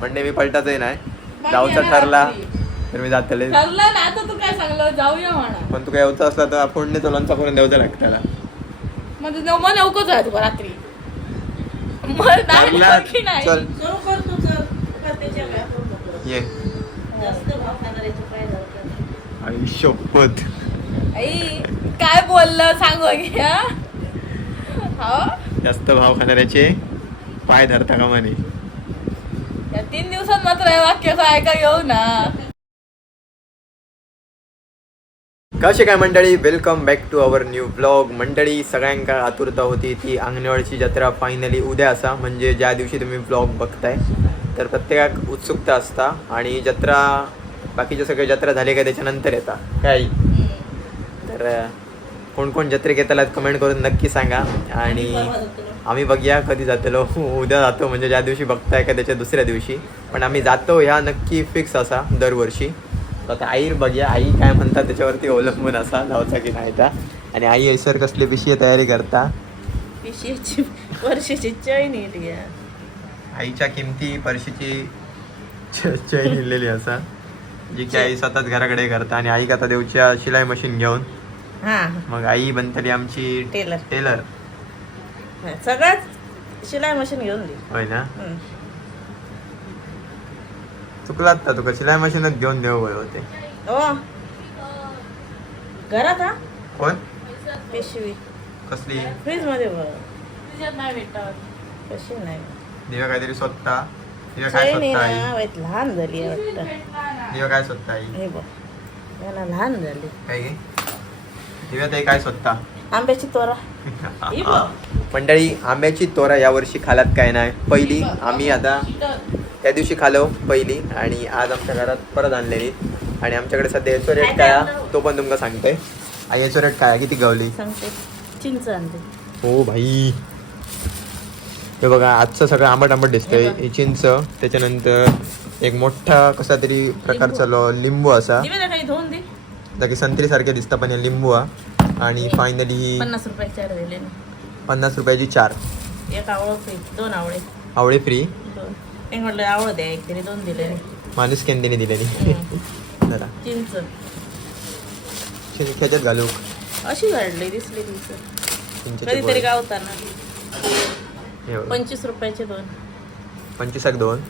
म्हणजे मी पलटाचही नाही. जाऊचा ठरला. तर मी जातले ठरलं ना आता तू काय सांगलं? जाऊया म्हणा. पण तू काय यायचं असला तर फोडणीचा लोणचा करून द्यावचा लागतं त्याला. म्हणजे न- मग तुला रात्री. मग नाही चांगला. की नाही. चल. सुरू कर तू चल. का त्याच्या व्यापार नको. ये. जास्त भाव खाणाऱ्याचे पाय धरतात. आई शपथ. आई काय बोललं सांग घ्या हो? जास्त भाव खाणाऱ्याचे पाय धरता का म्हणे या तीन दिवसात मात्र हे वाक्याचं ऐका येऊ ना. कसे काय मंडळी welcome back to our new blog मंडळी सगळ्यांका आतुरता होती ती अंगणवाडीची जत्रा फायनली उद्या असा. म्हणजे ज्या दिवशी तुम्ही ब्लॉग बघताय तर प्रत्येकाक उत्सुकता असता आणि जत्रा बाकीचे सगळे जत्रा झाले का त्याच्यानंतर येता. काय? तर कोण कोण जत्रेक येताला कमेंट करून नक्की सांगा. आणि. आम्ही बघूया कधी जातलो. उद्या जातो म्हणजे ज्या दिवशी बघताय का त्याच्या दुसऱ्या दिवशी. पण आम्ही जातो ह्या नक्की फिक्स असा दरवर्षी. तर आता आईर बघूया. आई काय म्हणतात त्याच्यावरती अवलंबून असा जाऊचा की नाही त्या आणि आई ऐसर कसली पिशी तयारी करता? पिशवीची वर्षाची चैन आईच्या किमती परशीची चैन हिरलेली असा. जी की आई स्वतःच घराकडे करता. आणि आई आता देवच्या शिलाई मशीन घेऊन हा. मग आई बनतली आमची टेलर टेलर सगळ्यात शिलाई मशीन घेऊन दे. होय ना? हम्म. चुकलात का? तुका शिलाई मशीनच घेऊन देऊ होय होते. हो. घरात हा? कोण? पिशवी. कसली? फ्रीजमध्ये बघ तुझ्यात नाही भेटत. कशी नाही. दिव्या काहीतरी स्वतः. दिव्या काय चैन आहे स्वतः ना आई? वाईट लहान झाली आहे वाटतं. दिव्या काय स्वतः आई? हे बघ याला लहान झाली. काय गे? दिव्या ताई काय स्वतः? आंब्याची तोरा. ही. मंडळी आंब्याची तोरा यावर्षी खालात काय नाही? पहिली आम्ही आता त्या दिवशी खालो पहिली. आणि आज आमच्या घरात परत आणलेली. आणि आमच्याकडे सध्या याचो रेट काय तो पण तुमका सांगतोय. आई याचो रेट काय? किती गावली? सांगते. चिंच आणते. हो भाई. हे बघा आजचं सगळं आंबट आंबट दिसतंय चिंच त्याच्यानंतर एक मोठा कसा तरी प्रकारचा लो- लिंबू असा. जागी संत्री सारखे दिसता पण हे लिंबू हा. आणि फायनली ही पन्नास रुपये चार दिले पन्नास रुपयाची चार. एक आवळ फ्री दोन आवळे. आवळे फ्री दोन. एक म्हटलं आवळ द्या एक तरी दोन दिले माणूस केंदीने दिलेली. जरा. चिंच. खेच्यात घालू. अशी वाढली दिसली चिंच. कधीतरी. गावताना. पंचवीस रुपयाचे दोन. पंचवीस एक दोन.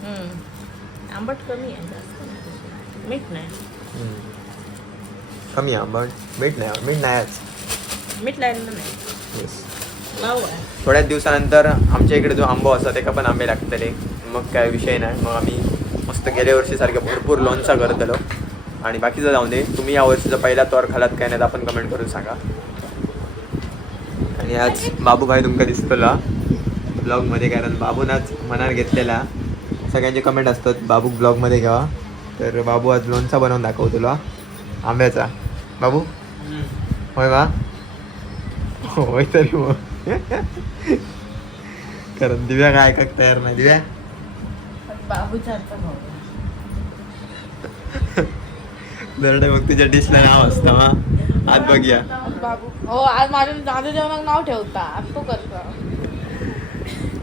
आंबट कमी आहे. मीठ नाही. कमी आहे आंबट मीठ नाही मीठ नाही आज मीठ लागलं नाही Yes. लावू आहे थोड्याच दिवसानंतर आमच्या इकडे जो आंबो असा त्याका पण आंबे लागतले मग काय विषय नाही मग आम्ही मस्त गेल्या वर्षी सारखं भरपूर लोणचा करतलो आणि बाकीचं जाऊ दे. तुम्ही या वर्षीचा पहिला तोर खालात काय नाही तर आपण कमेंट करून सांगा. आणि आज बाबूभाई तुमका दिसतला. ब्लॉगमध्ये कारण बाबून आज मनात घेतलेला. सगळ्यांचे कमेंट असतात बाबू ब्लॉगमध्ये घ्यावा तर बाबू आज लोणचा बनवून दाखव तुला. आंब्याचा बाबू होय बा होय तरी मग कारण दिव्या काय ऐकत तयार नाही दिव्या. दरडे मग तुझ्या डिशला नाव असतं हा आत बघूया बाबू हो आज माझ्या दादा जेवणाक नाव ठेवता आज तो करता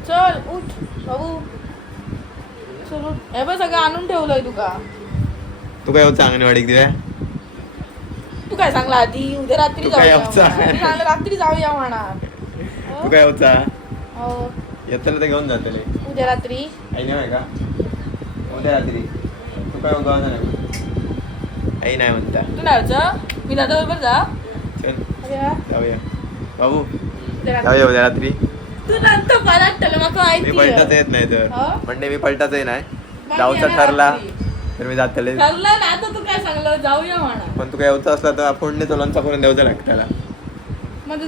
चल उठ बाबू चल उठ हे बघ सगळं आणून ठेवलंय तुका तू काय होतं अंगणवाडीत दिव्या तू काय सांगला आधी? उद्या रात्री तू काय जाऊया आमचा? म्हणा. मी सांगलं रात्री जाऊया म्हणा. तू काय होता हो. येताना ते घेऊन जातले. उद्या रात्री? आई नाही आहे का? उद्या रात्री. तू काय आता नाही आई नाही म्हणता. तू नाही व्हायचं मी दादा बरोबर जा. चल. अरे वा. जाऊया. बाबू. उद्या रात्री. जाऊया उद्या रात्री. तू नंतर ठेवलं मग मी माहिती पलटाच येत नाही तर. हा? म्हणजे मी पलटाचही नाही मग जाऊचं ठरला. तर मी जातले ठरलं ना आता तू काय सांगलं? जाऊया म्हणा. पण तू असला तर फोडणीचा लोणचा करून द्यावचा लागतं त्याला म्हणजे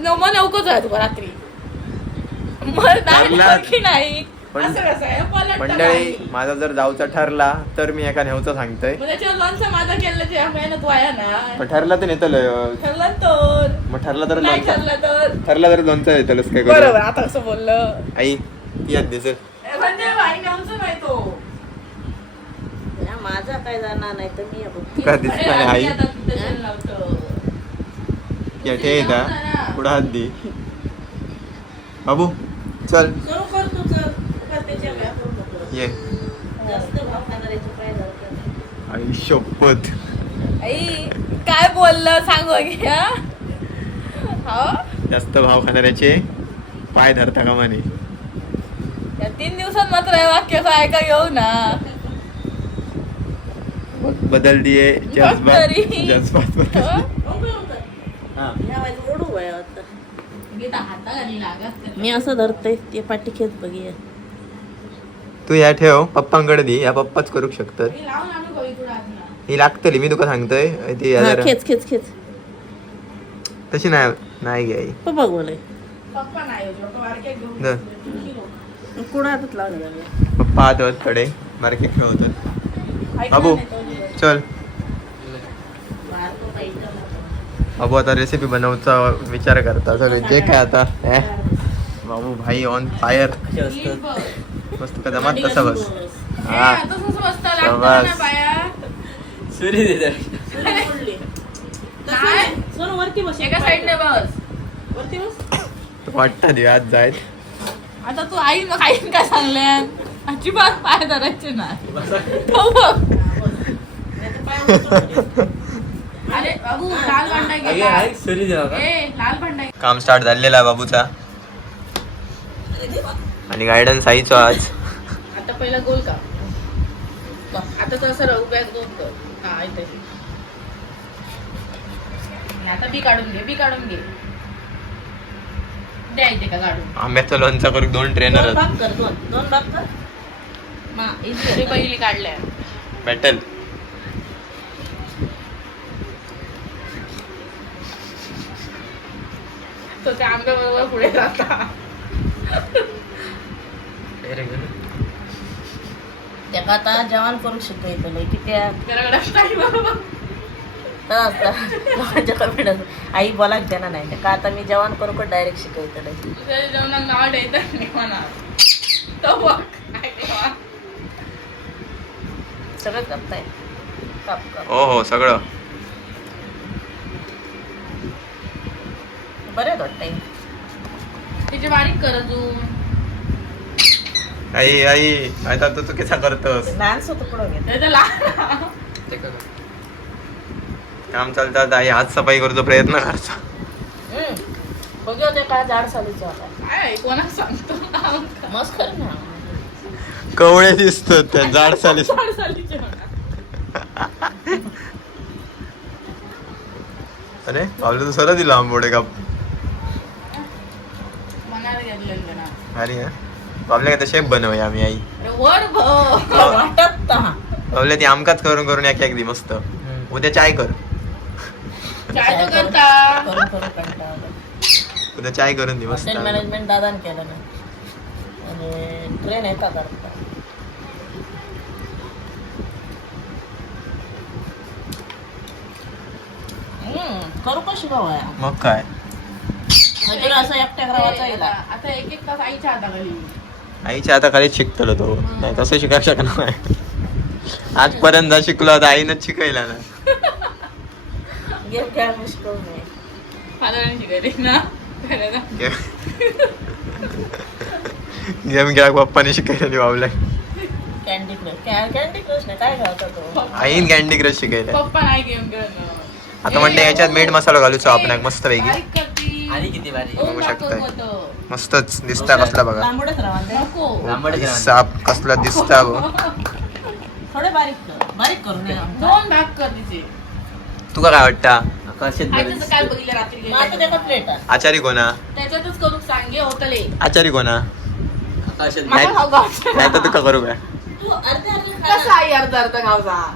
आहे रात्री. मग नाही चांगला- की नाही? पण- असं कसं आहे? पलटतं मंडळी नाही. माझा जर जाऊचा ठरला तर मी एका नेवचं सांगतोय. मग त्याच्यावर लोणचं माझा केलं जे मेहनत वाया ना. पण ठरला तर नेतल ठरलं तर. मग ठरला तर नाही लोणचा. ठरलं तर. ठरला तर लोणचा येतलच काय करू बरोबर आता कसं बोललं? आई ती याद दिसेल म्हणजे बाई आमचं माहितो या माझा काय जाणार नाही तर मी बघ. का दिसत नाही आई? येता पुढं हात दे. बाबू चल. सुरू कर तू चल. का त्याच्या व्यापार नको. ये. जास्त भाव खाणाऱ्याची काय झालं आई शपथ. आई काय बोललं सांग हो? जास्त भाव खाणाऱ्याचे पाय धरता का म्हणे या तीन दिवसात मात्र हे वाक्य ऐका घेऊ ना बदल दिए जज्बात तरी. जज्बात बदल. हा. या वेळेस ओढू आहे आता. हाताखाली लागत मी असं धरते ते पाठी खेच बघूया. तू या ठेव पप्पांकडे दे या पप्पाच करू शकतात. ही लागतली मी तुका सांगतोय ती खेच खेच खेच. तशी नाही नाही घ्याय पप्पा बोलाय पप्पा नाही होत, कडे बारके खेळवतात. बाबू. चल. बाबू आता रेसिपी बनवचा विचार करता. सगळे जे काय आता हे? बाबू भाई ऑन फायर. मस्त का जमात तसा बस हा बस. एका साईडने बस. वरती बस. वाटतं दे आज जायत आता तू आई आईन काय सांगल्या अजिबात पाय धरायचे तो बघ. अरे बाबू लाल भांडा गेला. ए लाल भांडा काम स्टार्ट झालेला आहे बाबूचा. आणि गायडन्स आईचो आज. आता पहिला गोल का आता तसं उभ्या दोन कर. हा इथे. आता बी काढून घे बी काढून घे. द्या इथे का काढून? आंब्याचं लोणचं करू दोन ट्रेनर दोन भाग कर दोन. दोन भाग कर. मा ते पहिली काढल्या. बॅटल तो त्या आंब्या बरोबर पुढे जाता. त्याका आता जेवण करू की त्या कमेंट आई बोलाक देणार नाही. का आता मी जेवण करू का डायरेक्ट शिकवतले नाव द्यायचं नाही म्हणा तो बघ काय तेव्हा. सगळं करताय. हो हो सगळं. वाटतंय. तिचे बारीक कर अजून. आई आई आता तू तू कसा करतोस? लहान काम चालतात आई हात सफाई करतो प्रयत्न करतो. बघू ते काय झाड आता. काय कोणाला सांगतो? मस्त कर ना. कवळे दिसतात त्या झाड साली. झाड सालीचे म्हणा. अरे बाबले तू सरळ दिला आंबोडे का अरे बाबले का शेप बनवूया आम्ही आई. वाटत ता. आमकाच करून करून एक एक दी मस्त. उद्या चाय कर. उद्या चाय करून दे मस्त. मॅनेजमेंट दादान केलं ना. आणि ट्रेन येता करू कशी बाबा मग काय? असं एकट्या ग्रावाचा आता येला आता एक एक तास आईच्या हाताखाली आईच्या आता खाली शिकतलो तो. नाही तसं शिकाय शकणार नाही. आजपर्यंत शिकलो आता आईनंच शिकायला ना गेम खेळा मुश्किल नाही. हाताने शिकायली ना? करायला. गेम खेळा पप्पाने शिकायला बाबला. कॅन्डी क्रश कॅन्डी क्रश नाही काय खेळता तो? आईन कॅन्डी क्रश शिकायला पप्पा नाही गेम खेळणं आता म्हणते याच्यात मीठ मसाला घालूचो आपण मस्त. आणि किती भारी. ओम बघू शकताय. मस्तच दिसता कसला बघा. ते. साप कसला दिसता बघ. थोडे बारीक कर. बारीक करून ये ना. दोन भाग कर तिचे. तुका काय वाटता. ते आचारी कोणा? त्याच्यातच करून सांगे होतले आचारी कोणा? नाही. तर तुका करू काय? तू अर्धे अर्धे कसा आई अर्धा अर्धा गावचा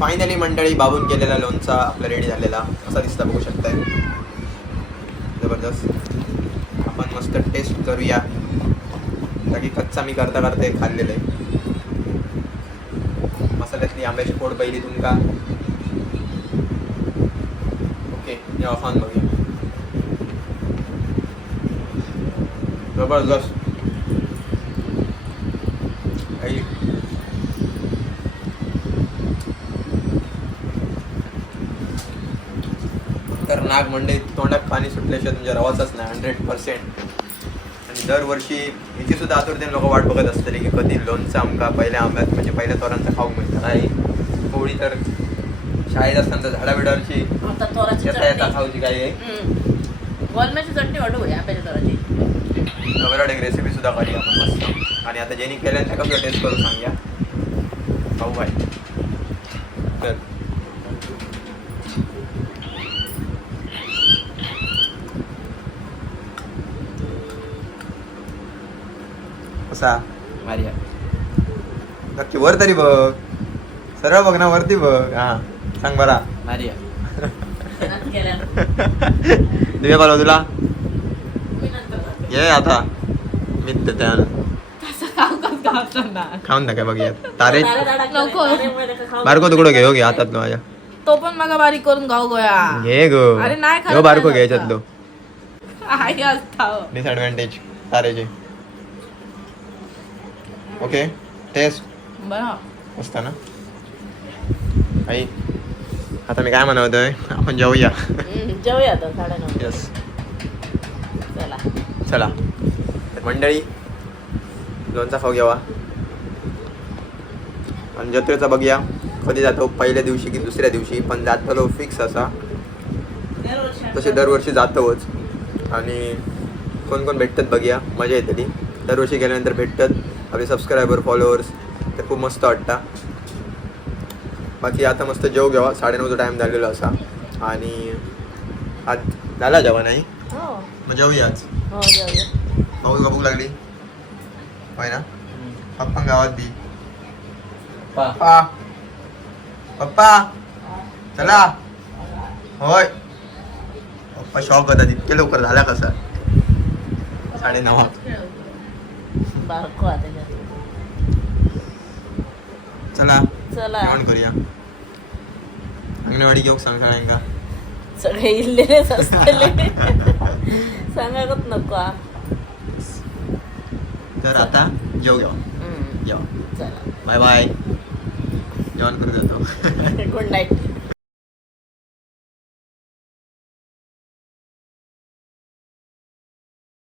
फायनली मंडळी बाबून केलेला लोणचा आपला रेडी झालेला. असा दिसता बघू शकताय. जबरदस्त. आपण मस्त टेस्ट करूया. बाकी कच्चा मी करता करता हे खाल्लेलं आहे. मसाल्यातली आंब्याची फोड पहिली तुमका ओके या खाऊन बघूया. जबरदस्त आई तर नाग मंडई तोंडात पाणी सुटल्याशिवाय तुमच्या रवाचाच नाही हंड्रेड पर्सेंट आणि दरवर्षी याची सुद्धा आतुरतेने लोक वाट बघत असतले की कधी लोणचं आमका पहिल्या आंब्यात म्हणजे पहिल्या तोरांचा खाऊ मिळतं. नाही होळी तर शाळेत असताना झाडा बिडावरची येता येता खाऊची काही आहे. हम्म. वरणाची चटणी वाटू या आंब्याच्या तोराची. नवराड एक रेसिपी सुद्धा करूया आपण मस्त. आणि आता ज्यांनी केल्या त्या कसं टेस्ट करू सांगूया. खाऊ आहे तर कसा? मारिया नक्की वर तरी बघ. सरळ बघ ना वरती बघ. हा सांग बरा. मारिया. दिव्या बोलव तुला. ये आता. मी त्या तसं खाऊ का खाताना खाऊन. टाका बघ यात. तारे. बारको तुकडं घे हो घे हातात माझ्या. तो पण मला बारीक करून खाऊ गोया. घे ग. अरे नाही ह्यो बारको आई असता डिसएडव्हान्टेज तारेचे. ओके टेस्ट बरं मस्त ना आई आता मी काय म्हणतोय आपण जाऊया आता साडेनऊ यस चला चला तर मंडळी लोणचा खाऊ घ्यावा आणि जत्रेचा बघूया कधी जातो पहिल्या दिवशी की दुसऱ्या दिवशी पण जातलो फिक्स असा तसे दरवर्षी जातोच आणि कोण कोण भेटतात बघूया मजा येते ती दरवर्षी गेल्यानंतर भेटतात आपले सबस्क्रायबर फॉलोअर्स ते खूप मस्त वाटतं. बाकी आता मस्त जेव घ्यावा साडेनऊचा टाईम झालेला असा. आणि आज झाला जेव्हा नाही हो. मग जेवूयाच हो जेवूया. पाऊस का भूक लागली. होय ना? पप्पा गावात दी पा पप्पा. पप्पा. चला. होय. पप्पा शॉक होता इतके लवकर झाला कसा? साडे नऊ बारको आता जेवू. चला चला जेवण करूया अंगणवाडी घेऊ सांग सगळ्यांका सगळे इल्लेलेच असलेले सांगायच नको हा. तर आता जेव घ्या हम्म, जेवा चला बाय बाय जेवण करू जातो गुड नाईट